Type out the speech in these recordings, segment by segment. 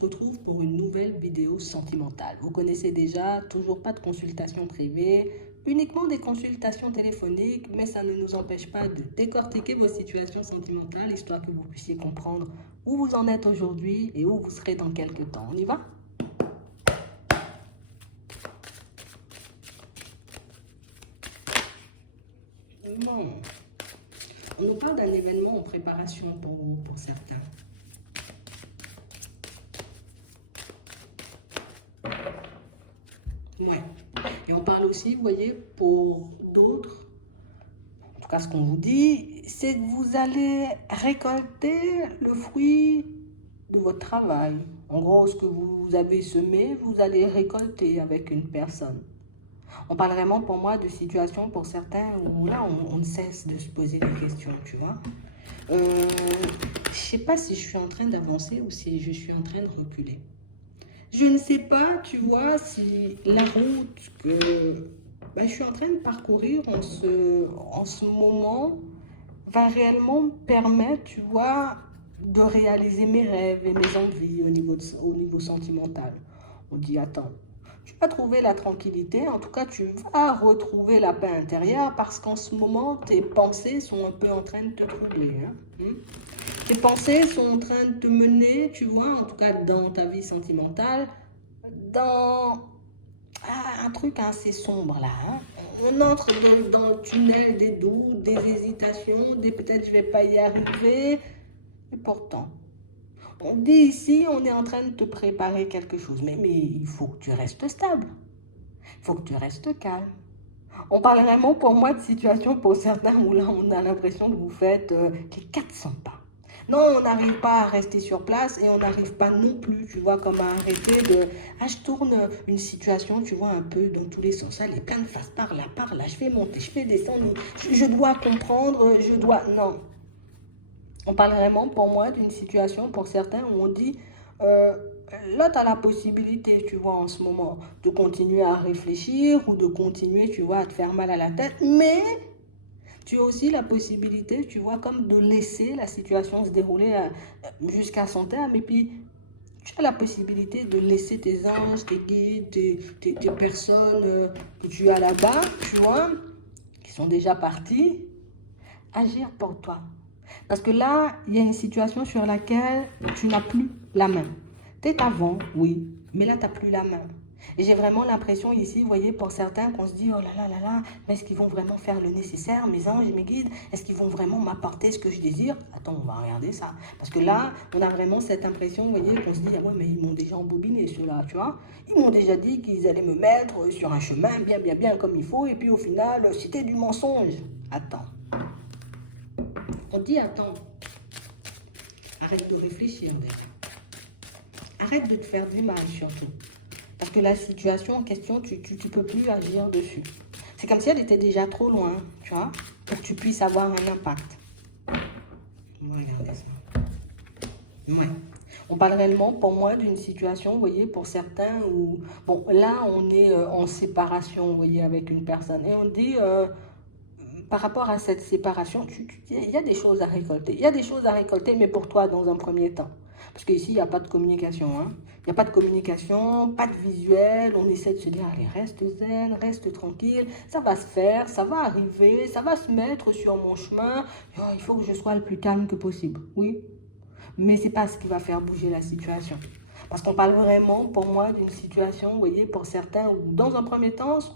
retrouve pour une nouvelle vidéo sentimentale. Vous connaissez déjà, toujours pas de consultation privée, uniquement des consultations téléphoniques, mais ça ne nous empêche pas de décortiquer vos situations sentimentales, histoire que vous puissiez comprendre où vous en êtes aujourd'hui et où vous serez dans quelques temps. On y va? Bon. On nous parle d'un événement en préparation pour certains. Ouais. Et on parle aussi, vous voyez, pour d'autres, en tout cas ce qu'on vous dit, c'est que vous allez récolter le fruit de votre travail. En gros, ce que vous avez semé, vous allez récolter avec une personne. On parle vraiment pour moi de situations pour certains où là, on ne cesse de se poser des questions, tu vois. Je sais pas si je suis en train d'avancer ou si je suis en train de reculer. Je ne sais pas, tu vois, si la route que je suis en train de parcourir en ce moment va réellement me permettre, tu vois, de réaliser mes rêves et mes envies au niveau sentimental. On dit, attends, tu vas trouver la tranquillité, en tout cas, tu vas retrouver la paix intérieure parce qu'en ce moment, tes pensées sont un peu en train de te troubler. Tes pensées sont en train de te mener, tu vois, en tout cas dans ta vie sentimentale, dans un truc assez sombre là. On entre dans le tunnel des doutes, des hésitations, des peut-être je vais pas y arriver. Et pourtant, on dit ici, on est en train de te préparer quelque chose. Mais il faut que tu restes stable. Il faut que tu restes calme. On parle vraiment pour moi de situation pour certains où là on a l'impression que vous faites les 400 pas. Non, on n'arrive pas à rester sur place et on n'arrive pas non plus, tu vois, comme à arrêter de... Ah, je tourne une situation, tu vois, un peu dans tous les sens. Allez, plein de faces, par là, je fais monter, je fais descendre, je dois comprendre, je dois... Non. On parle vraiment pour moi d'une situation pour certains où on dit... Là, tu as la possibilité, tu vois, en ce moment, de continuer à réfléchir ou de continuer, tu vois, à te faire mal à la tête, mais tu as aussi la possibilité, tu vois, comme de laisser la situation se dérouler jusqu'à son terme, et puis tu as la possibilité de laisser tes anges, tes guides, tes personnes que tu as là-bas, tu vois, qui sont déjà partis, agir pour toi. Parce que là, il y a une situation sur laquelle tu n'as plus la main. Peut-être avant, oui, mais là, tu n'as plus la main. Et j'ai vraiment l'impression ici, vous voyez, pour certains, qu'on se dit, oh là là, mais est-ce qu'ils vont vraiment faire le nécessaire, mes anges et mes guides? Est-ce qu'ils vont vraiment m'apporter ce que je désire? Attends, on va regarder ça. Parce que là, on a vraiment cette impression, vous voyez, qu'on se dit, ah ouais, mais ils m'ont déjà embobiné, ceux-là, tu vois. Ils m'ont déjà dit qu'ils allaient me mettre sur un chemin bien comme il faut, et puis au final, c'était du mensonge. Attends. On dit, attends. Arrête de réfléchir déjà. Arrête de te faire du mal surtout. Parce que la situation en question, tu peux plus agir dessus. C'est comme si elle était déjà trop loin, tu vois, pour que tu puisses avoir un impact. On va regarder ça. Ouais. On parle réellement, pour moi, d'une situation, vous voyez, pour certains où... Bon, là, on est en séparation, vous voyez, avec une personne. Et on dit... par rapport à cette séparation, il y a des choses à récolter. Il y a des choses à récolter, mais pour toi, dans un premier temps. Parce qu'ici, il n'y a pas de communication. Il n'y a pas de communication, pas de visuel. On essaie de se dire, allez, reste zen, reste tranquille. Ça va se faire, ça va arriver, ça va se mettre sur mon chemin. Oh, il faut que je sois le plus calme que possible. Oui, mais ce n'est pas ce qui va faire bouger la situation. Parce qu'on parle vraiment, pour moi, d'une situation, vous voyez, pour certains, où dans un premier temps, ce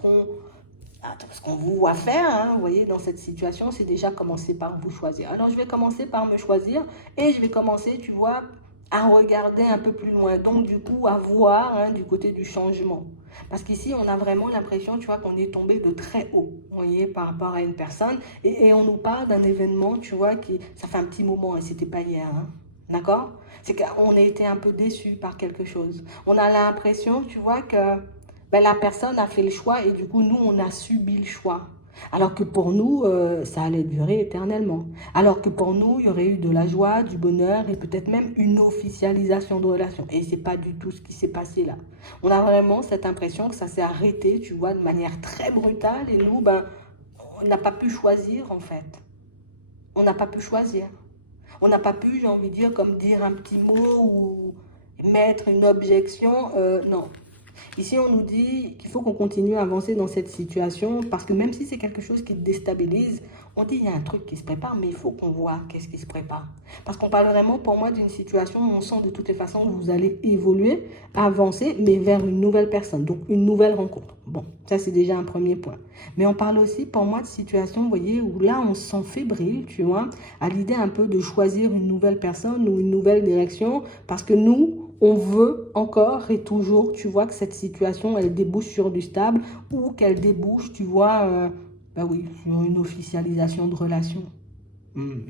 qu'on vous voit faire, vous voyez, dans cette situation, c'est déjà commencer par vous choisir. Alors, je vais commencer par me choisir et je vais commencer, tu vois, à regarder un peu plus loin. Donc, du coup, à voir du côté du changement. Parce qu'ici, on a vraiment l'impression, tu vois, qu'on est tombé de très haut, vous voyez, par rapport à une personne. Et on nous parle d'un événement, tu vois, ça fait un petit moment, et c'était pas hier, d'accord? C'est qu'on a été un peu déçus par quelque chose. On a l'impression, tu vois, que la personne a fait le choix et du coup, nous, on a subi le choix. Alors que pour nous, ça allait durer éternellement. Alors que pour nous, il y aurait eu de la joie, du bonheur et peut-être même une officialisation de relation. Et c'est pas du tout ce qui s'est passé là. On a vraiment cette impression que ça s'est arrêté, tu vois, de manière très brutale. Et nous, on n'a pas pu choisir en fait. On n'a pas pu choisir. On n'a pas pu, j'ai envie de dire, comme dire un petit mot ou... mettre une objection, non. Ici, on nous dit qu'il faut qu'on continue à avancer dans cette situation parce que même si c'est quelque chose qui te déstabilise, on dit qu'il y a un truc qui se prépare, mais il faut qu'on voit qu'est-ce qui se prépare. Parce qu'on parle vraiment pour moi d'une situation où on sent de toutes les façons que vous allez évoluer, avancer, mais vers une nouvelle personne, donc une nouvelle rencontre. Bon, ça c'est déjà un premier point. Mais on parle aussi pour moi de situation, vous voyez, où là on se sent fébrile, tu vois, à l'idée un peu de choisir une nouvelle personne ou une nouvelle direction parce que nous, on veut encore et toujours, tu vois, que cette situation, elle débouche sur du stable ou qu'elle débouche, tu vois, bah oui, sur une officialisation de relation. On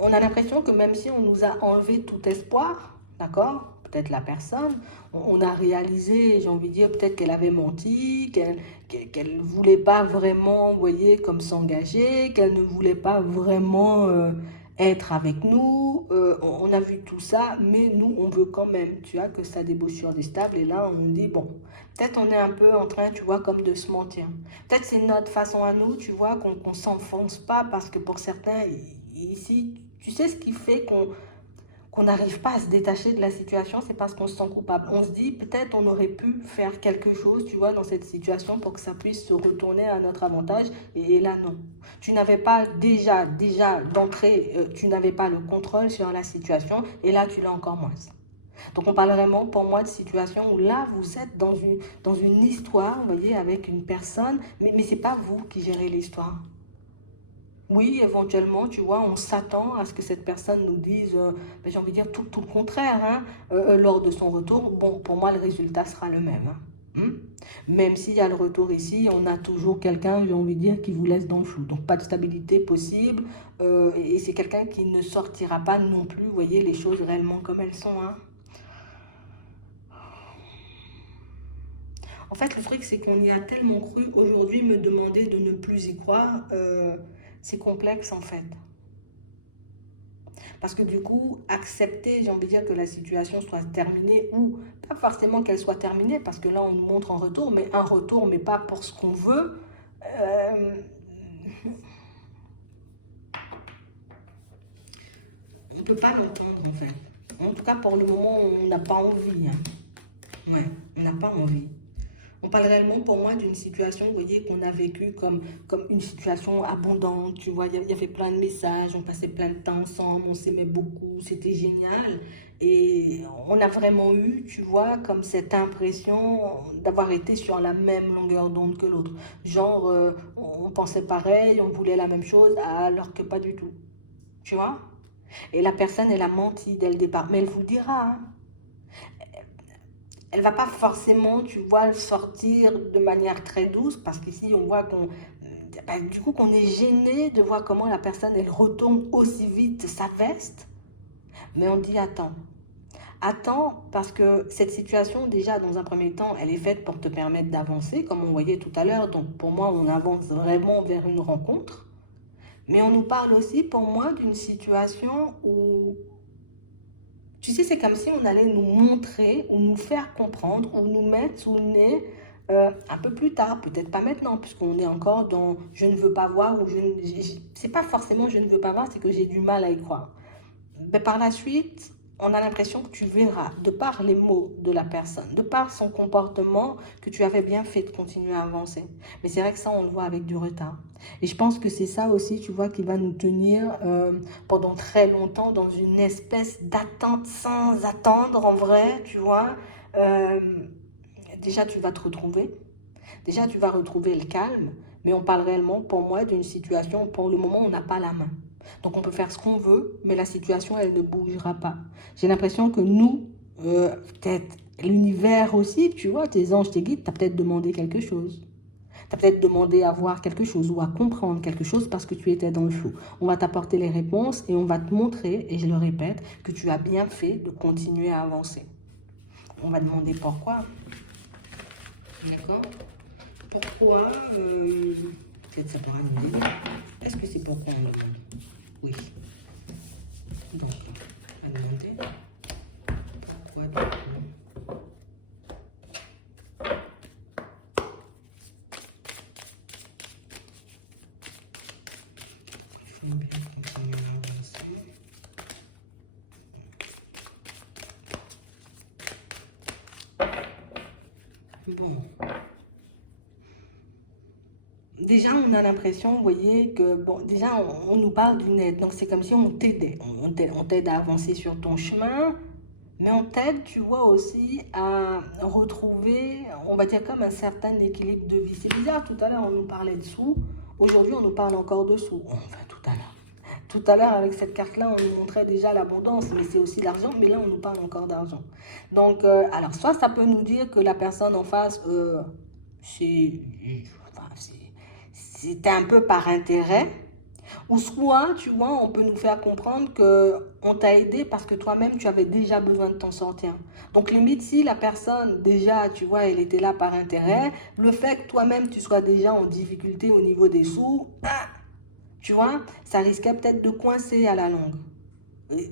a l'impression que même si on nous a enlevé tout espoir, d'accord, peut-être la personne, on a réalisé, j'ai envie de dire, peut-être qu'elle avait menti, qu'elle ne voulait pas vraiment, vous voyez, comme s'engager, qu'elle ne voulait pas vraiment être avec nous. On a vu tout ça, mais nous, on veut quand même, tu vois, que ça débouche sur du stable. Et là, on dit, bon, peut-être on est un peu en train, tu vois, comme de se mentir. Peut-être c'est notre façon à nous, tu vois, qu'on ne s'enfonce pas parce que pour certains, ici, tu sais ce qui fait qu'on n'arrive pas à se détacher de la situation, c'est parce qu'on se sent coupable. On se dit, peut-être on aurait pu faire quelque chose, tu vois, dans cette situation pour que ça puisse se retourner à notre avantage. Et là, non. Tu n'avais pas déjà d'entrée, tu n'avais pas le contrôle sur la situation. Et là, tu l'as encore moins. Donc, on parle vraiment, pour moi, de situation où là, vous êtes dans une histoire, vous voyez, avec une personne, mais ce n'est pas vous qui gérez l'histoire. Oui, éventuellement, tu vois, on s'attend à ce que cette personne nous dise, ben, j'ai envie de dire tout le contraire, hein, lors de son retour. Bon, pour moi, le résultat sera le même. Hein. Même s'il y a le retour ici, on a toujours quelqu'un, j'ai envie de dire, qui vous laisse dans le flou. Donc, pas de stabilité possible. Et c'est quelqu'un qui ne sortira pas non plus, vous voyez, les choses réellement comme elles sont. Hein. En fait, le truc, c'est qu'on y a tellement cru. Aujourd'hui, me demander de ne plus y croire, c'est complexe, en fait. Parce que du coup, accepter, j'ai envie de dire que la situation soit terminée ou pas forcément qu'elle soit terminée, parce que là, on nous montre un retour, mais pas pour ce qu'on veut. On ne peut pas l'entendre en fait. En tout cas, pour le moment, on n'a pas envie. Hein. Ouais, on n'a pas envie. On parle réellement pour moi d'une situation, vous voyez, qu'on a vécue comme une situation abondante, tu vois, il y avait plein de messages, on passait plein de temps ensemble, on s'aimait beaucoup, c'était génial. Et on a vraiment eu, tu vois, comme cette impression d'avoir été sur la même longueur d'onde que l'autre. Genre, on pensait pareil, on voulait la même chose, alors que pas du tout. Tu vois? Et la personne, elle a menti dès le départ, mais elle vous dira, hein. Elle va pas forcément, tu vois, sortir de manière très douce parce qu'ici on voit qu'on du coup qu'on est gêné de voir comment la personne elle retourne aussi vite sa veste. Mais on dit attends parce que cette situation déjà dans un premier temps elle est faite pour te permettre d'avancer comme on voyait tout à l'heure. Donc pour moi on avance vraiment vers une rencontre. Mais on nous parle aussi pour moi d'une situation où tu sais, c'est comme si on allait nous montrer ou nous faire comprendre ou nous mettre sous le nez un peu plus tard, peut-être pas maintenant, puisqu'on est encore dans je ne veux pas voir ou c'est pas forcément je ne veux pas voir, c'est que j'ai du mal à y croire. Mais par la suite, on a l'impression que tu verras, de par les mots de la personne, de par son comportement, que tu avais bien fait de continuer à avancer. Mais c'est vrai que ça, on le voit avec du retard. Et je pense que c'est ça aussi, tu vois, qui va nous tenir pendant très longtemps dans une espèce d'attente sans attendre, en vrai, tu vois. Euh, déjà, tu vas te retrouver. Déjà, tu vas retrouver le calme. Mais on parle réellement, pour moi, d'une situation où, pour le moment, on n'a pas la main. Donc on peut faire ce qu'on veut, mais la situation, elle ne bougera pas. J'ai l'impression que nous, peut-être l'univers aussi, tu vois, tes anges, tes guides, t'as peut-être demandé quelque chose. T'as peut-être demandé à voir quelque chose ou à comprendre quelque chose parce que tu étais dans le flou. On va t'apporter les réponses et on va te montrer, et je le répète, que tu as bien fait de continuer à avancer. On va demander pourquoi. D'accord? Pourquoi peut-être ça pourra nous dire. Est-ce que c'est pourquoi on demande? Oui. Donc, on va demander pourquoi du coup. Il faut bien continuer à avancer. Bon. Déjà, on a l'impression, vous voyez, que, bon, déjà, on nous parle d'une aide. Donc, c'est comme si on t'aidait. On t'aide à avancer sur ton chemin, mais on t'aide, tu vois, aussi à retrouver, on va dire, comme un certain équilibre de vie. C'est bizarre, tout à l'heure, on nous parlait de sous. Aujourd'hui, on nous parle encore de sous. Enfin, tout à l'heure. Tout à l'heure, avec cette carte-là, on nous montrait déjà l'abondance, mais c'est aussi l'argent, mais là, on nous parle encore d'argent. Donc, alors, soit ça peut nous dire que la personne en face, c'est, enfin, c'était un peu par intérêt, ou soit, tu vois, on peut nous faire comprendre que on t'a aidé parce que toi-même, tu avais déjà besoin de t'en sortir. Donc, limite, si la personne, déjà, tu vois, elle était là par intérêt, le fait que toi-même, tu sois déjà en difficulté au niveau des sous, tu vois, ça risquait peut-être de coincer à la longue.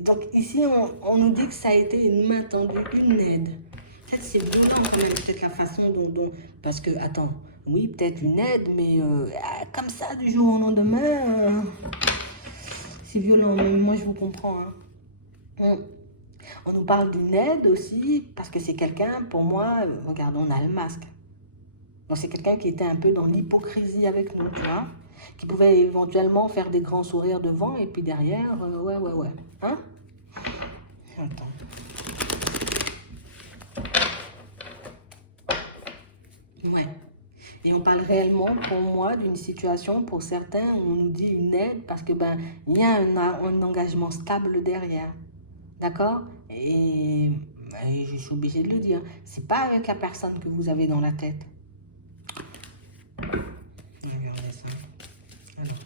Donc ici, on nous dit que ça a été une main tendue, une aide. Peut-être c'est violent quand même, peut-être la façon Parce que, attends, oui, peut-être une aide, mais comme ça, du jour au lendemain, c'est violent. Mais moi, je vous comprends. Hein. On nous parle d'une aide aussi, parce que c'est quelqu'un, pour moi, regarde, on a le masque. Donc c'est quelqu'un qui était un peu dans l'hypocrisie avec nous, tu vois, qui pouvait éventuellement faire des grands sourires devant et puis derrière, ouais. Hein? Attends. Ouais. Et on parle réellement, pour moi, d'une situation, pour certains, où on nous dit une aide parce que ben il y a un engagement stable derrière. D'accord? Et je suis obligée de le dire. C'est pas avec la personne que vous avez dans la tête. Regardez ça. Alors,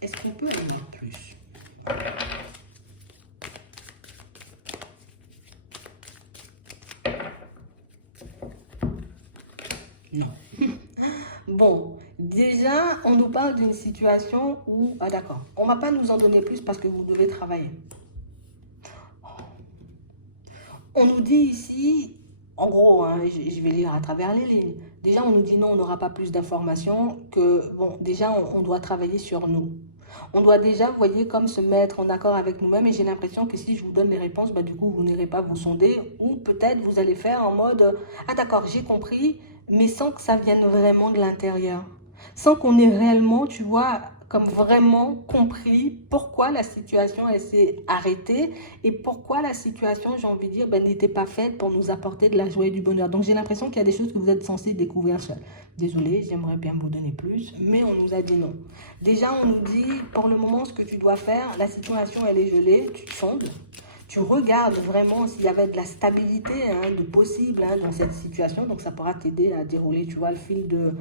est-ce qu'on peut en avoir plus? Non. Bon, déjà, on nous parle d'une situation où, ah d'accord, on ne va pas nous en donner plus parce que vous devez travailler. On nous dit ici, en gros, hein, je vais lire à travers les lignes. Déjà, on nous dit non, on n'aura pas plus d'informations que, bon, déjà, on doit travailler sur nous. On doit déjà, vous voyez, comme se mettre en accord avec nous-mêmes. Et j'ai l'impression que si je vous donne les réponses, bah, du coup, vous n'irez pas vous sonder. Ou peut-être vous allez faire en mode, ah d'accord, j'ai compris, mais sans que ça vienne vraiment de l'intérieur. Sans qu'on ait réellement, tu vois, comme vraiment compris pourquoi la situation elle s'est arrêtée et pourquoi la situation, j'ai envie de dire, ben, n'était pas faite pour nous apporter de la joie et du bonheur. Donc j'ai l'impression qu'il y a des choses que vous êtes censés découvrir seul. Désolée, j'aimerais bien vous donner plus, mais on nous a dit non. Déjà, on nous dit, pour le moment, ce que tu dois faire, la situation, elle est gelée, tu te sondes, tu regardes vraiment s'il y avait de la stabilité de possible dans cette situation. Donc, ça pourra t'aider à dérouler, tu vois, le fil de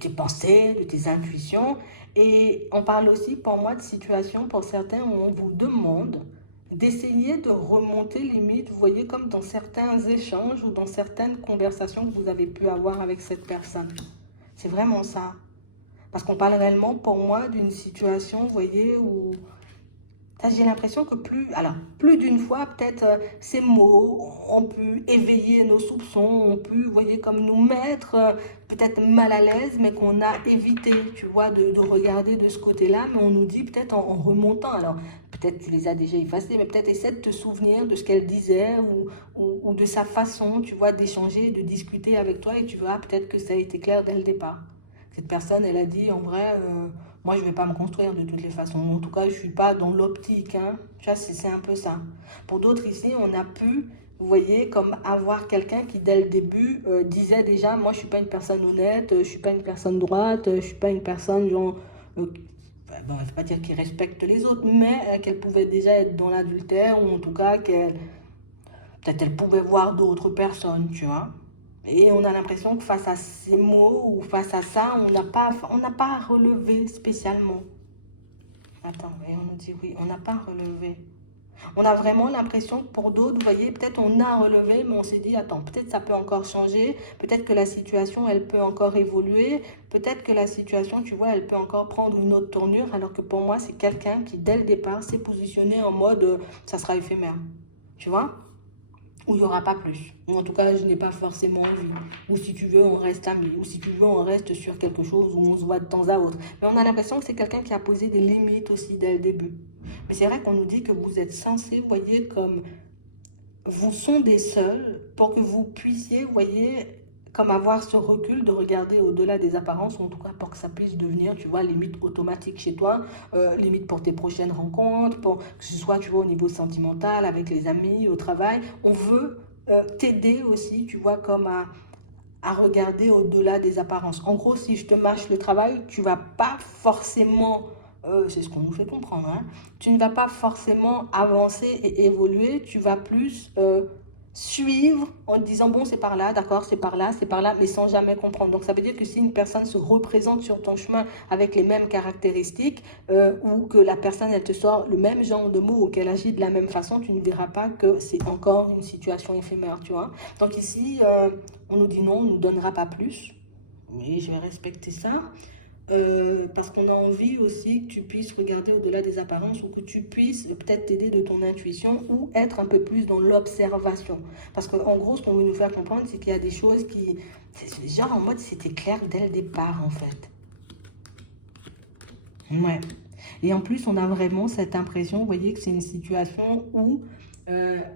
tes pensées, de tes intuitions. Et on parle aussi, pour moi, de situations, pour certains, où on vous demande d'essayer de remonter limite, vous voyez, comme dans certains échanges ou dans certaines conversations que vous avez pu avoir avec cette personne. C'est vraiment ça. Parce qu'on parle réellement, pour moi, d'une situation, vous voyez, où j'ai l'impression que plus d'une fois, peut-être ces mots ont pu éveiller nos soupçons, ont pu, vous voyez, comme nous mettre peut-être mal à l'aise, mais qu'on a évité, tu vois, de regarder de ce côté-là, mais on nous dit peut-être en remontant. Alors, peut-être tu les as déjà effacés, mais peut-être essaie de te souvenir de ce qu'elle disait ou de sa façon, tu vois, d'échanger, de discuter avec toi, et tu verras peut-être que ça a été clair dès le départ. Cette personne, elle a dit, en vrai, moi, je ne vais pas me construire de toutes les façons. En tout cas, je ne suis pas dans l'optique. Hein. Tu vois, c'est un peu ça. Pour d'autres ici, on a pu, vous voyez, comme avoir quelqu'un qui, dès le début, disait déjà, moi, je ne suis pas une personne honnête, je ne suis pas une personne droite, je ne suis pas une personne, genre, bon, je ne vais pas dire qui respecte les autres, mais qu'elle pouvait déjà être dans l'adultère, ou en tout cas, peut-être elle pouvait voir d'autres personnes, tu vois. Et on a l'impression que face à ces mots ou face à ça, on n'a pas relevé spécialement. Attends, et on nous dit oui, on n'a pas relevé. On a vraiment l'impression que pour d'autres, vous voyez, peut-être on a relevé, mais on s'est dit, attends, peut-être ça peut encore changer, peut-être que la situation, elle peut encore évoluer, peut-être que la situation, tu vois, elle peut encore prendre une autre tournure, alors que pour moi, c'est quelqu'un qui, dès le départ, s'est positionné en mode, ça sera éphémère. Tu vois? Ou il n'y aura pas plus. Ou en tout cas, je n'ai pas forcément envie. Ou si tu veux, on reste amis. Ou si tu veux, on reste sur quelque chose où on se voit de temps à autre. Mais on a l'impression que c'est quelqu'un qui a posé des limites aussi dès le début. Mais c'est vrai qu'on nous dit que vous êtes censé, vous voyez, comme vous sondez seul pour que vous puissiez, vous voyez, comme avoir ce recul de regarder au-delà des apparences, ou en tout cas pour que ça puisse devenir, tu vois, limite automatique chez toi, limite pour tes prochaines rencontres, pour que ce soit, tu vois, au niveau sentimental, avec les amis, au travail. On veut t'aider aussi, tu vois, comme à regarder au-delà des apparences. En gros, si je te mâche le travail, tu vas pas forcément, c'est ce qu'on nous fait comprendre, hein, tu ne vas pas forcément avancer et évoluer, tu vas plus suivre en te disant, bon, c'est par là, d'accord, c'est par là, mais sans jamais comprendre. Donc, ça veut dire que si une personne se représente sur ton chemin avec les mêmes caractéristiques, ou que la personne, elle te sort le même genre de mots ou qu'elle agit de la même façon, tu ne verras pas que c'est encore une situation éphémère, tu vois. Donc ici, on nous dit non, on ne nous donnera pas plus. Oui, je vais respecter ça. Parce qu'on a envie aussi que tu puisses regarder au-delà des apparences ou que tu puisses peut-être t'aider de ton intuition ou être un peu plus dans l'observation. Parce qu'en gros, ce qu'on veut nous faire comprendre, c'est qu'il y a des choses qui... C'est genre en mode c'était clair dès le départ en fait. Ouais. Et en plus, on a vraiment cette impression, vous voyez, que c'est une situation où,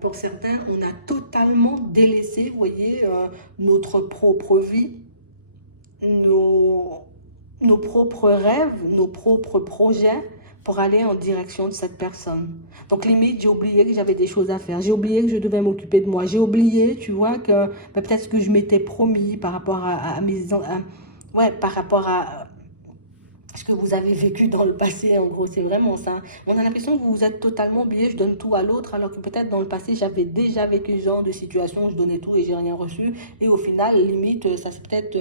pour certains, on a totalement délaissé, vous voyez, notre propre vie, nos, nos propres rêves, nos propres projets pour aller en direction de cette personne. Donc limite, j'ai oublié que j'avais des choses à faire. J'ai oublié que je devais m'occuper de moi. J'ai oublié, tu vois, que peut-être ce que je m'étais promis par rapport à mes... ouais, par rapport à ce que vous avez vécu dans le passé, en gros, c'est vraiment ça. On a l'impression que vous vous êtes totalement oublié, je donne tout à l'autre, alors que peut-être dans le passé, j'avais déjà vécu ce genre de situation où je donnais tout et j'ai rien reçu. Et au final, limite, ça s'est peut-être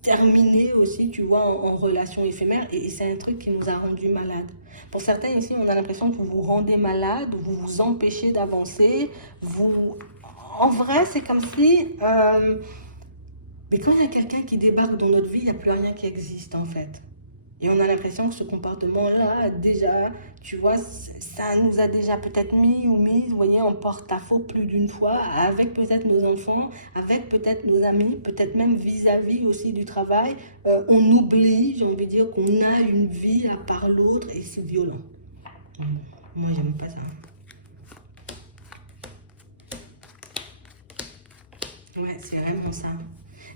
terminé aussi, tu vois, en relation éphémère. Et c'est un truc qui nous a rendus malades. Pour certains ici, on a l'impression que vous vous rendez malade, vous vous empêchez d'avancer. Vous... En vrai, c'est comme si... mais quand il y a quelqu'un qui débarque dans notre vie, il n'y a plus rien qui existe en fait. Et on a l'impression que ce comportement-là, déjà, tu vois, ça nous a déjà peut-être mis ou mise, vous voyez, en porte-à-faux plus d'une fois, avec peut-être nos enfants, avec peut-être nos amis, peut-être même vis-à-vis aussi du travail. On oublie, j'ai envie de dire, qu'on a une vie à part l'autre et c'est violent. Moi, j'aime pas ça. Ouais, c'est vraiment ça.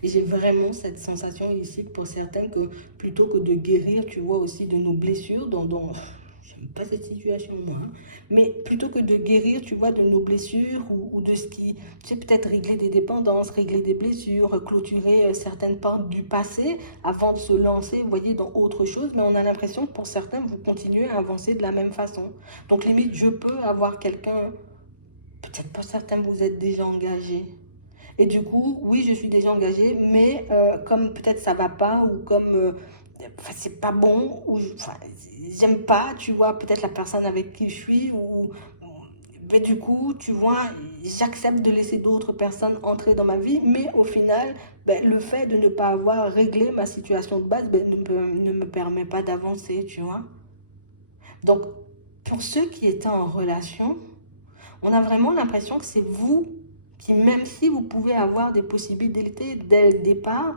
Et j'ai vraiment cette sensation ici que pour certains que plutôt que de guérir, tu vois, aussi de nos blessures, j'aime pas cette situation moi, hein, mais plutôt que de guérir, tu vois, de nos blessures ou de ce qui, tu sais, peut-être régler des dépendances, régler des blessures, clôturer certaines portes du passé avant de se lancer, vous voyez, dans autre chose, mais on a l'impression que pour certains, vous continuez à avancer de la même façon. Donc limite, je peux avoir quelqu'un, peut-être pour certains, vous êtes déjà engagé. Et du coup, oui, je suis déjà engagée, mais comme peut-être ça va pas, ou comme c'est pas bon, ou j'aime pas, tu vois, peut-être la personne avec qui je suis, ou mais du coup, tu vois, j'accepte de laisser d'autres personnes entrer dans ma vie, mais au final, ben, le fait de ne pas avoir réglé ma situation de base ben, ne me permet pas d'avancer, tu vois. Donc, pour ceux qui étaient en relation, on a vraiment l'impression que c'est vous qui, même si vous pouvez avoir des possibilités dès le départ,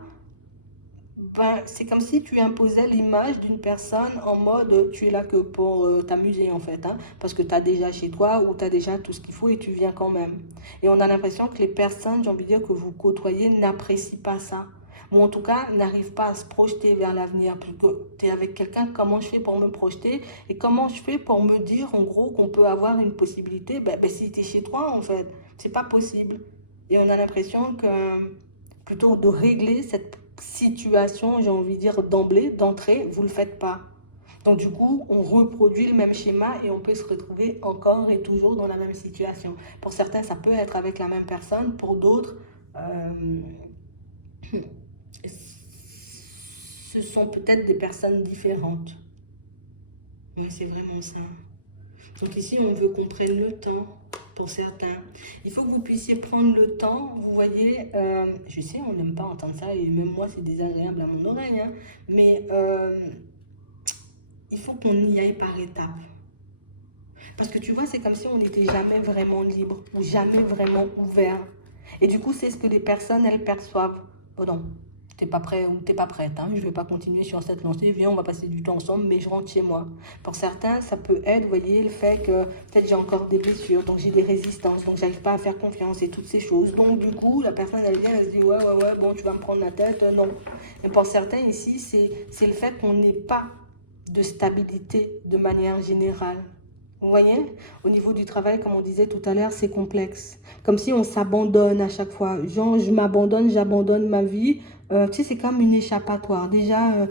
ben, c'est comme si tu imposais l'image d'une personne en mode tu es là que pour t'amuser en fait, hein, parce que tu as déjà chez toi ou tu as déjà tout ce qu'il faut et tu viens quand même. Et on a l'impression que les personnes, j'ai envie de dire, que vous côtoyez n'apprécient pas ça. Ou en tout cas, n'arrivent pas à se projeter vers l'avenir. Parce que tu es avec quelqu'un, comment je fais pour me projeter et comment je fais pour me dire en gros qu'on peut avoir une possibilité, ben, si tu es chez toi en fait, c'est pas possible. Et on a l'impression que plutôt de régler cette situation, j'ai envie de dire d'emblée, d'entrée, vous ne le faites pas. Donc du coup, on reproduit le même schéma et on peut se retrouver encore et toujours dans la même situation. Pour certains, ça peut être avec la même personne. Pour d'autres, ce sont peut-être des personnes différentes. Oui, c'est vraiment ça. Donc ici, on veut qu'on prenne le temps pour certains. Il faut que vous puissiez prendre le temps. Vous voyez, je sais, on n'aime pas entendre ça et même moi, c'est désagréable à mon oreille, hein, mais il faut qu'on y aille par étapes. Parce que tu vois, c'est comme si on n'était jamais vraiment libre ou jamais vraiment ouvert. Et du coup, c'est ce que les personnes, elles perçoivent. Oh non, T'es pas prêt ou t'es pas prête, hein. Je vais pas continuer sur cette lancée. Viens, on va passer du temps ensemble, mais je rentre chez moi. Pour certains, ça peut être, vous voyez, le fait que peut-être j'ai encore des blessures, donc j'ai des résistances, donc j'arrive pas à faire confiance et toutes ces choses. Donc du coup, la personne, elle vient, elle se dit, ouais, bon, tu vas me prendre la tête, non. Et pour certains ici, c'est le fait qu'on n'ait pas de stabilité de manière générale. Vous voyez, au niveau du travail, comme on disait tout à l'heure, c'est complexe. Comme si on s'abandonne à chaque fois. Genre, je m'abandonne, j'abandonne ma vie. Tu sais, c'est comme une échappatoire. Déjà,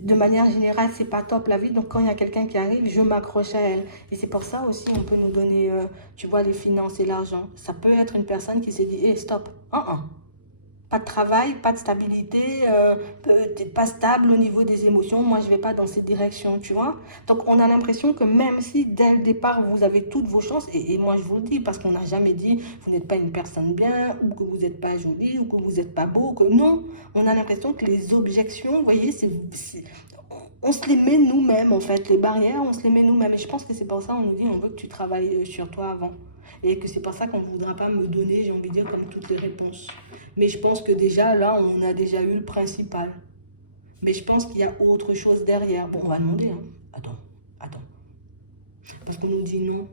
de manière générale, c'est pas top la vie. Donc, quand il y a quelqu'un qui arrive, je m'accroche à elle. Et c'est pour ça aussi, on peut nous donner, tu vois, les finances et l'argent. Ça peut être une personne qui s'est dit, hé, stop. Pas de travail, pas de stabilité, t'es pas stable au niveau des émotions, moi je vais pas dans cette direction, tu vois. Donc on a l'impression que même si dès le départ vous avez toutes vos chances, et moi je vous le dis parce qu'on n'a jamais dit vous n'êtes pas une personne bien, ou que vous n'êtes pas jolie, ou que vous n'êtes pas beau, que non, on a l'impression que les objections, vous voyez, on se les met nous-mêmes en fait, les barrières, on se les met nous-mêmes. Et je pense que c'est pour ça qu'on nous dit on veut que tu travailles sur toi avant. Et que c'est pour ça qu'on ne voudra pas me donner, j'ai envie de dire, comme toutes les réponses. Mais je pense que déjà, là, on a déjà eu le principal. Mais je pense qu'il y a autre chose derrière. Bon, on va demander, hein. Attends. Parce qu'on nous dit non.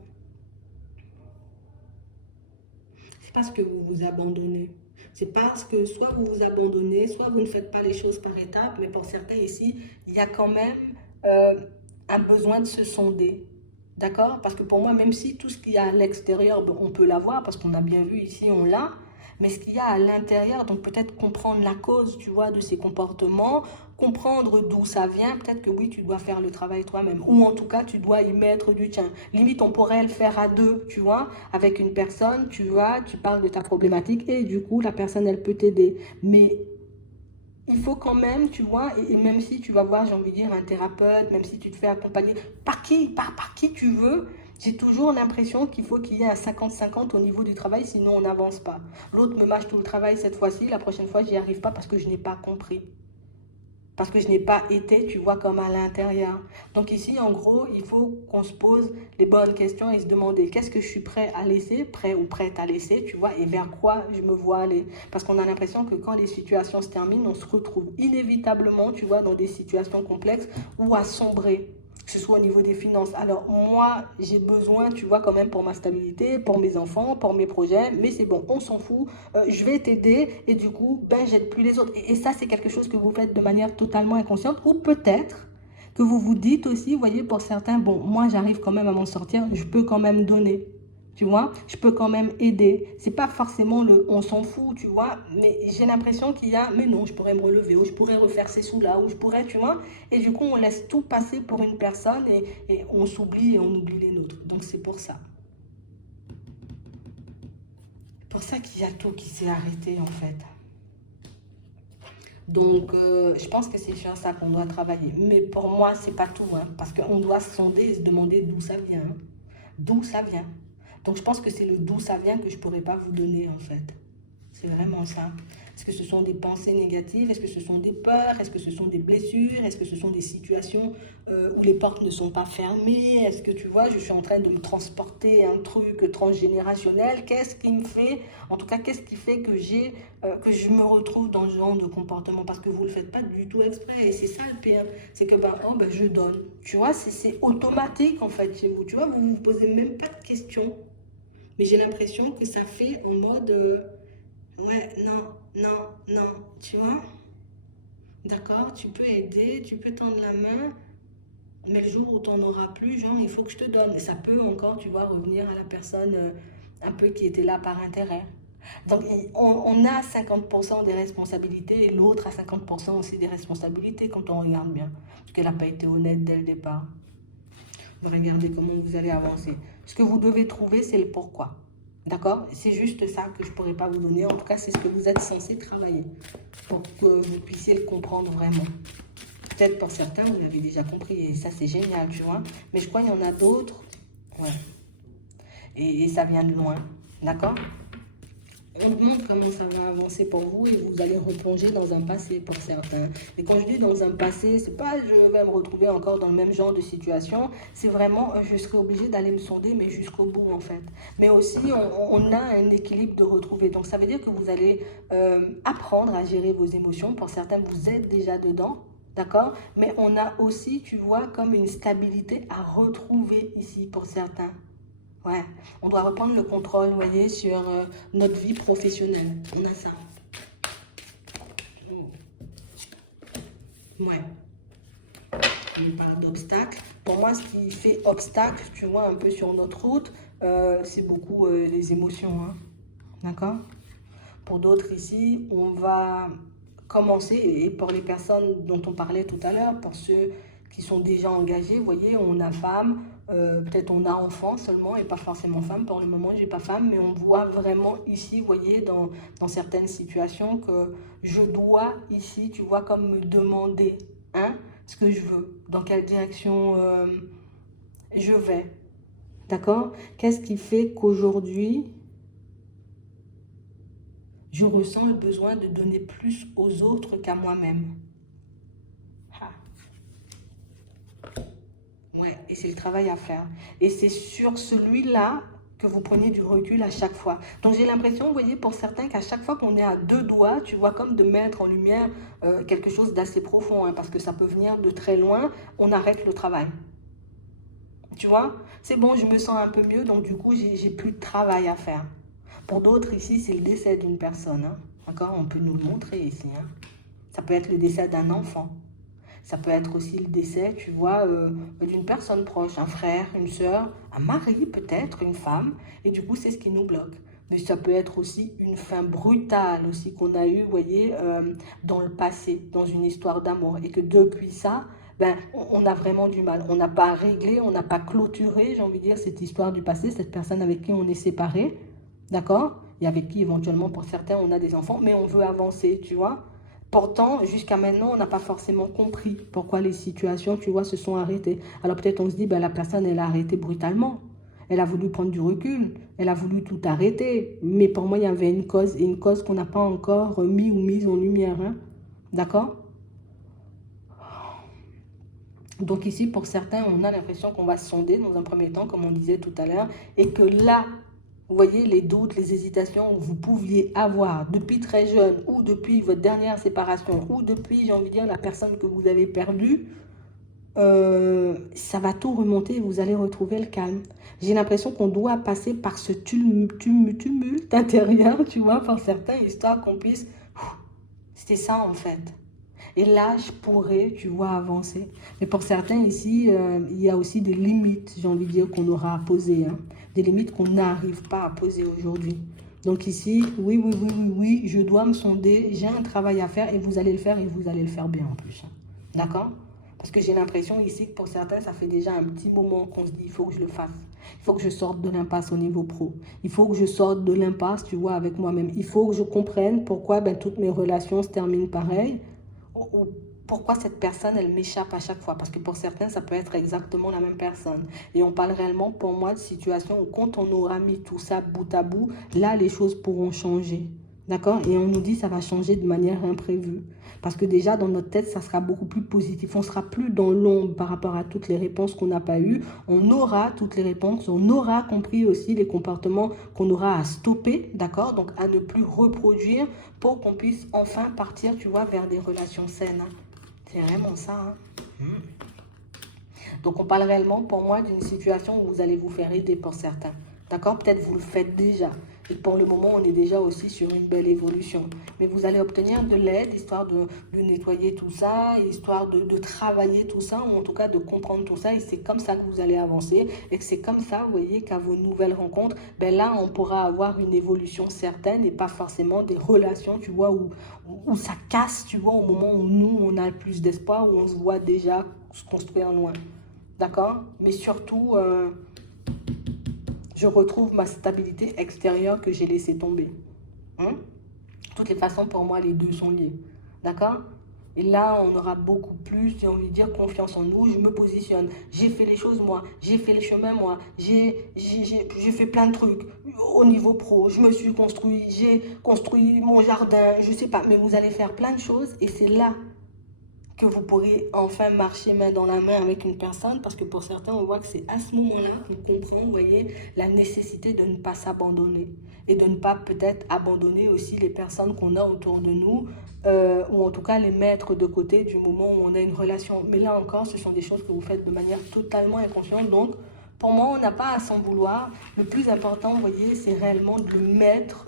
C'est parce que vous vous abandonnez. C'est parce que soit vous vous abandonnez, soit vous ne faites pas les choses par étapes. Mais pour certains ici, il y a quand même un besoin de se sonder. D'accord? Parce que pour moi, même si tout ce qu'il y a à l'extérieur, on peut l'avoir, parce qu'on a bien vu ici, on l'a, mais ce qu'il y a à l'intérieur, donc peut-être comprendre la cause, tu vois, de ces comportements, comprendre d'où ça vient, peut-être que oui, tu dois faire le travail toi-même, ou en tout cas, tu dois y mettre du tien. Limite, on pourrait le faire à deux, tu vois, avec une personne, tu vois, tu parles de ta problématique, et du coup, la personne, elle peut t'aider. Mais il faut quand même, tu vois, et même si tu vas voir, j'ai envie de dire, un thérapeute, même si tu te fais accompagner, par qui tu veux, j'ai toujours l'impression qu'il faut qu'il y ait un 50-50 au niveau du travail, sinon on n'avance pas. L'autre me mâche tout le travail cette fois-ci, la prochaine fois, j'y arrive pas parce que je n'ai pas compris. Parce que je n'ai pas été, tu vois, comme à l'intérieur. Donc ici, en gros, il faut qu'on se pose les bonnes questions et se demander qu'est-ce que je suis prêt à laisser, prêt ou prête à laisser, tu vois, et vers quoi je me vois aller. Parce qu'on a l'impression que quand les situations se terminent, on se retrouve inévitablement, tu vois, dans des situations complexes ou à sombrer, que ce soit au niveau des finances. Alors moi, j'ai besoin, tu vois, quand même pour ma stabilité, pour mes enfants, pour mes projets, mais c'est bon, on s'en fout, je vais t'aider et du coup, ben, j'aide plus les autres. Et ça, c'est quelque chose que vous faites de manière totalement inconsciente ou peut-être que vous vous dites aussi, vous voyez, pour certains, bon, moi, j'arrive quand même à m'en sortir, je peux quand même donner. Tu vois, je peux quand même aider. C'est pas forcément le on s'en fout, tu vois, mais j'ai l'impression qu'il y a, mais non, je pourrais me relever, ou je pourrais refaire ces sous-là, ou je pourrais, tu vois. Et du coup, on laisse tout passer pour une personne et on s'oublie et on oublie les nôtres. Donc, c'est pour ça. Pour ça qu'il y a tout qui s'est arrêté, en fait. Donc, je pense que c'est sur ça qu'on doit travailler. Mais pour moi, c'est pas tout, hein, parce qu'on doit se sonder et se demander d'où ça vient. Hein. D'où ça vient. Donc, je pense que c'est le d'où ça vient que je pourrais pas vous donner, en fait. C'est vraiment ça. Est-ce que ce sont des pensées négatives? Est-ce que ce sont des peurs? Est-ce que ce sont des blessures? Est-ce que ce sont des situations où les portes ne sont pas fermées? Est-ce que tu vois, je suis en train de me transporter un truc transgénérationnel? Qu'est-ce qui me fait, en tout cas, qu'est-ce qui fait que que je me retrouve dans ce genre de comportement? Parce que vous ne le faites pas du tout exprès. Et c'est ça le pire. C'est que, je donne. Tu vois, c'est automatique, en fait, chez vous. Tu vois, vous ne vous posez même pas de questions. Mais j'ai l'impression que ça fait en mode... ouais, non, tu vois? D'accord, tu peux aider, tu peux tendre la main, mais le jour où tu n'en auras plus, genre, il faut que je te donne. Et ça peut encore, tu vois, revenir à la personne un peu qui était là par intérêt. Donc, on a 50% des responsabilités et l'autre a 50% aussi des responsabilités quand on regarde bien. Parce qu'elle n'a pas été honnête dès le départ. Regardez comment vous allez avancer. Ce que vous devez trouver, c'est le pourquoi. D'accord? C'est juste ça que je ne pourrais pas vous donner. En tout cas, c'est ce que vous êtes censé travailler pour que vous puissiez le comprendre vraiment. Peut-être pour certains, vous l'avez déjà compris et ça, c'est génial, tu vois. Mais je crois qu'il y en a d'autres. Ouais. Et ça vient de loin. D'accord? on vous montre comment ça va avancer pour vous et vous allez replonger dans un passé pour certains. Et quand je dis dans un passé, c'est pas je vais me retrouver encore dans le même genre de situation, c'est vraiment je serai obligée d'aller me sonder mais jusqu'au bout en fait. Mais aussi on a un équilibre de retrouver. Donc ça veut dire que vous allez apprendre à gérer vos émotions. Pour certains, vous êtes déjà dedans. D'accord? Mais on a aussi, tu vois, comme une stabilité à retrouver ici pour certains. Ouais, on doit reprendre le contrôle, vous voyez, sur notre vie professionnelle. On a ça. Ouais, on parle d'obstacles. Pour moi, ce qui fait obstacle, tu vois, un peu sur notre route, c'est beaucoup les émotions. Hein. D'accord? Pour d'autres ici, on va commencer, et pour les personnes dont on parlait tout à l'heure, pour ceux qui sont déjà engagés, vous voyez, on a femme, peut-être on a enfant seulement et pas forcément femme. Pour le moment, j'ai pas femme, mais on voit vraiment ici, vous voyez, dans certaines situations que je dois ici, tu vois, comme me demander hein, ce que je veux, dans quelle direction je vais. D'accord? Qu'est-ce qui fait qu'aujourd'hui, je ressens le besoin de donner plus aux autres qu'à moi-même. Ah. Ouais, et c'est le travail à faire. Et c'est sur celui-là que vous prenez du recul à chaque fois. Donc j'ai l'impression, vous voyez, pour certains, qu'à chaque fois qu'on est à deux doigts, tu vois, comme de mettre en lumière quelque chose d'assez profond, hein, parce que ça peut venir de très loin, on arrête le travail. Tu vois, c'est bon, je me sens un peu mieux, donc du coup, j'ai plus de travail à faire. Pour d'autres, ici, c'est le décès d'une personne. Hein. D'accord? On peut nous le montrer ici. Hein. Ça peut être le décès d'un enfant. Ça peut être aussi le décès, tu vois, d'une personne proche, un frère, une sœur, un mari peut-être, une femme. Et du coup, c'est ce qui nous bloque. Mais ça peut être aussi une fin brutale aussi qu'on a eue, vous voyez, dans le passé, dans une histoire d'amour. Et que depuis ça, ben, on a vraiment du mal. On n'a pas réglé, on n'a pas clôturé, j'ai envie de dire, cette histoire du passé, cette personne avec qui on est séparé, d'accord? Et avec qui éventuellement, pour certains, on a des enfants, mais on veut avancer, tu vois? Pourtant, jusqu'à maintenant, on n'a pas forcément compris pourquoi les situations, tu vois, se sont arrêtées. Alors peut-être on se dit, ben, la personne, elle a arrêté brutalement. Elle a voulu prendre du recul. Elle a voulu tout arrêter. Mais pour moi, il y avait une cause, et une cause qu'on n'a pas encore mis ou mise en lumière. Hein. D'accord? Donc ici, pour certains, on a l'impression qu'on va se sonder dans un premier temps, comme on disait tout à l'heure, et que là, vous voyez, les doutes, les hésitations que vous pouviez avoir depuis très jeune, ou depuis votre dernière séparation, ou depuis, j'ai envie de dire, la personne que vous avez perdue, ça va tout remonter et vous allez retrouver le calme. J'ai l'impression qu'on doit passer par ce tumulte intérieur, tu vois, par certains, histoire qu'on puisse... C'était ça en fait. Et là, je pourrais, tu vois, avancer. Mais pour certains ici, il y a aussi des limites, j'ai envie de dire, qu'on aura à poser. Hein. Des limites qu'on n'arrive pas à poser aujourd'hui. Donc ici, oui, oui, oui, oui, oui, je dois me sonder, j'ai un travail à faire et vous allez le faire et vous allez le faire bien en plus. Hein. D'accord? Parce que j'ai l'impression ici que pour certains, ça fait déjà un petit moment qu'on se dit, il faut que je le fasse. Il faut que je sorte de l'impasse au niveau pro. Il faut que je sorte de l'impasse, tu vois, avec moi-même. Il faut que je comprenne pourquoi ben, toutes mes relations se terminent pareil. Ou pourquoi cette personne, elle m'échappe à chaque fois. Parce que pour certains, ça peut être exactement la même personne. Et on parle réellement, pour moi, de situations où quand on aura mis tout ça bout à bout, là, les choses pourront changer. D'accord? Et on nous dit que ça va changer de manière imprévue. Parce que déjà, dans notre tête, ça sera beaucoup plus positif. On ne sera plus dans l'ombre par rapport à toutes les réponses qu'on n'a pas eues. On aura toutes les réponses. On aura compris aussi les comportements qu'on aura à stopper, d'accord? Donc, à ne plus reproduire pour qu'on puisse enfin partir, tu vois, vers des relations saines. Hein. C'est vraiment ça. Hein. Donc, on parle réellement, pour moi, d'une situation où vous allez vous faire aider pour certains. D'accord? Peut-être vous le faites déjà. Et pour le moment, on est déjà aussi sur une belle évolution. Mais vous allez obtenir de l'aide, histoire de nettoyer tout ça, histoire de travailler tout ça, ou en tout cas de comprendre tout ça. Et c'est comme ça que vous allez avancer. Et que c'est comme ça, vous voyez, qu'à vos nouvelles rencontres, ben là, on pourra avoir une évolution certaine et pas forcément des relations, tu vois, où ça casse, tu vois, au moment où nous, on a le plus d'espoir, où on se voit déjà se construire loin. D'accord? Mais surtout... je retrouve ma stabilité extérieure que j'ai laissé tomber. Hein? De toutes les façons, pour moi, les deux sont liés. D'accord? Et là, on aura beaucoup plus, j'ai envie de dire, confiance en nous. Je me positionne. J'ai fait les choses moi. J'ai fait les chemins moi. J'ai fait plein de trucs au niveau pro. Je me suis construit. J'ai construit mon jardin. Je sais pas. Mais vous allez faire plein de choses. Et c'est là que vous pourrez enfin marcher main dans la main avec une personne, parce que pour certains, on voit que c'est à ce moment-là qu'on comprend, vous voyez, la nécessité de ne pas s'abandonner et de ne pas peut-être abandonner aussi les personnes qu'on a autour de nous, ou en tout cas les mettre de côté du moment où on a une relation. Mais là encore, ce sont des choses que vous faites de manière totalement inconsciente, donc pour moi, on n'a pas à s'en vouloir. Le plus important, vous voyez, c'est réellement de le mettre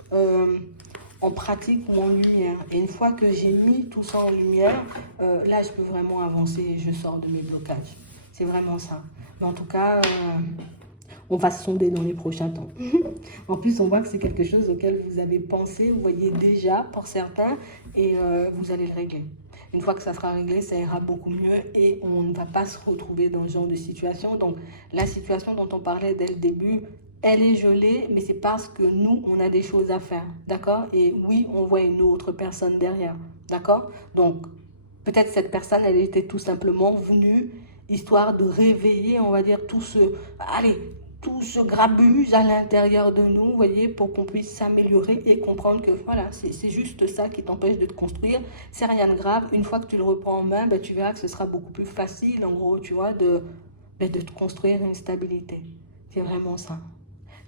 en pratique ou en lumière. Et une fois que j'ai mis tout ça en lumière, là, je peux vraiment avancer et je sors de mes blocages. C'est vraiment ça. Mais en tout cas, on va se sonder dans les prochains temps. En plus, on voit que c'est quelque chose auquel vous avez pensé, vous voyez déjà pour certains, et vous allez le régler. Une fois que ça sera réglé, ça ira beaucoup mieux et on ne va pas se retrouver dans ce genre de situation. Donc, la situation dont on parlait dès le début, elle est gelée, mais c'est parce que nous, on a des choses à faire, d'accord? Et oui, on voit une autre personne derrière, d'accord? Donc, peut-être cette personne, elle était tout simplement venue, histoire de réveiller, on va dire, tout ce grabuge à l'intérieur de nous, vous voyez, pour qu'on puisse s'améliorer et comprendre que voilà, c'est juste ça qui t'empêche de te construire. C'est rien de grave. Une fois que tu le reprends en main, ben, tu verras que ce sera beaucoup plus facile, en gros, tu vois, de te construire une stabilité. C'est vraiment ça.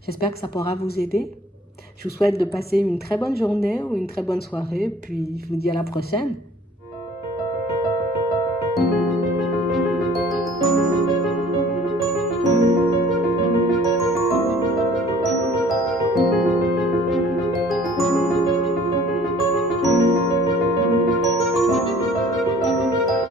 J'espère que ça pourra vous aider. Je vous souhaite de passer une très bonne journée ou une très bonne soirée, puis je vous dis à la prochaine.